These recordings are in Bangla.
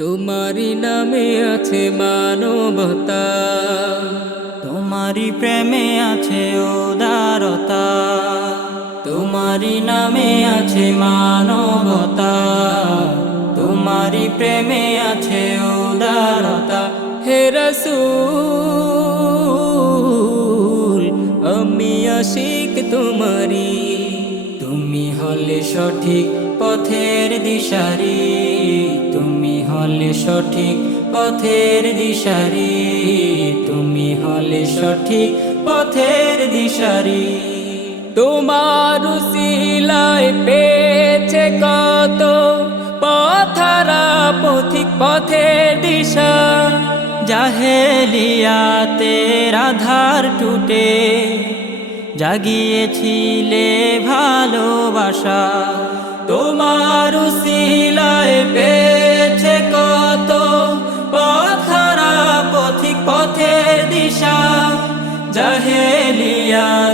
তোমারি নামে আছে মানবতা, তোমারি প্রেমে আছে উদারতা, তোমারি নামে আছে মানবতা, তোমারি প্রেমে আছে উদারতা। হে রাসূল আমি আশিক তোমারি, তুমি হলে সঠিক পথের দিশারি, তুমি হলে সঠিক পথের দিশারি, তুমি হলে সঠিক পথের দিশারি। তোমার উসিলায় পেয়েছে কত পথহারা পথিক পথের দিশা। জাহেলিয়াতের আধার টুটে জাগিয়েছিলে ভালোবাসা, তোমার উসিলায় পেয়েছে কত পথহারা পথিক পথের দিশা। জাহেলিয়াতের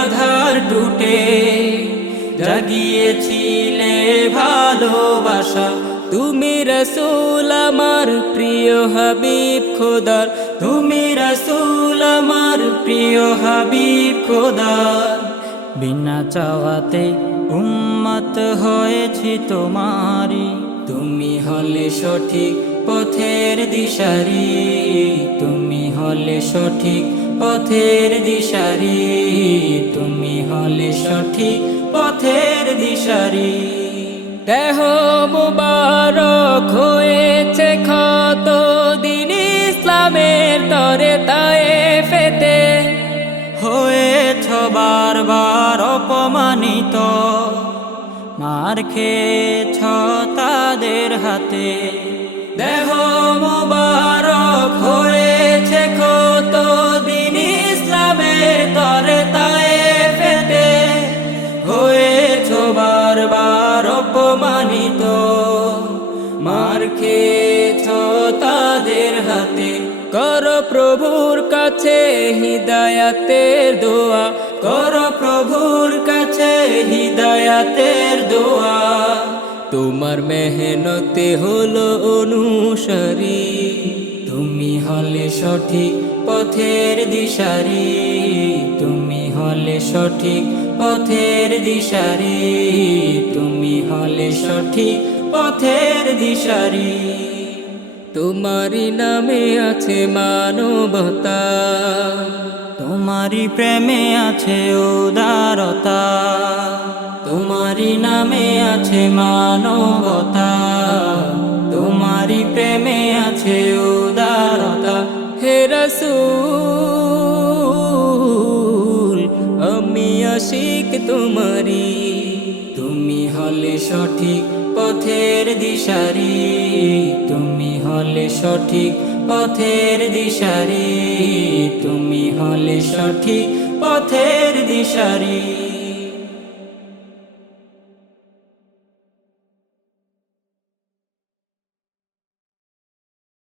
আধার টুটে জাগিয়েছিলে ভালোবাসা। তুমি রাসূল আমার প্রিয় হাবিব খোদার, তুমি রাসূল আমার প্রিয় হাবিব খোদার, বিনা চাওয়াতে উম্মত হয়েছি তোমারি। তুমি হলে সঠিক পথের দিশারি, তুমি হলে সঠিক পথের দিশারি, তুমি হলে সঠিক পথের দিশারি। দেহ মুবারক হয়েছে ক্ষত দিন ইসলামের তরে তায়েফেতে। হয়েছ বারবার অপমানিত, মার খেয়েছ তাদের হাতে। দেহ মুবারক হয়েছে ক্ষত দিন ইসলামের তরে তায়েফেতে। হয়েছ বারবার অপমানিত, মার খেয়েছ তাদের হাতে। কর প্রভুর কাছে হিদায়াতের দোয়া, কর প্রভুর কাছে হিদায়াতের দোয়া। তোমার মেহনতে হলো অনুসারী, তুমি হলে সঠিক পথের দিশারি, তুমি হলে সঠিক পথের দিশারি, তুমি হলে সঠিক পথের দিশারি। তোমারি নামে আছে মানবতা, তোমারি প্রেমে আছে উদারতা, তোমারি নামে আছে মানবতা, তোমারি প্রেমে আছে উদারতা। হে রাসূল আমি আশিক তোমারি, তুমি হলে সঠিক পথের দিশারি, তুমি হলে সঠিক পথের দিশারি, তুমি হলে সঠিক পথের দিশারি।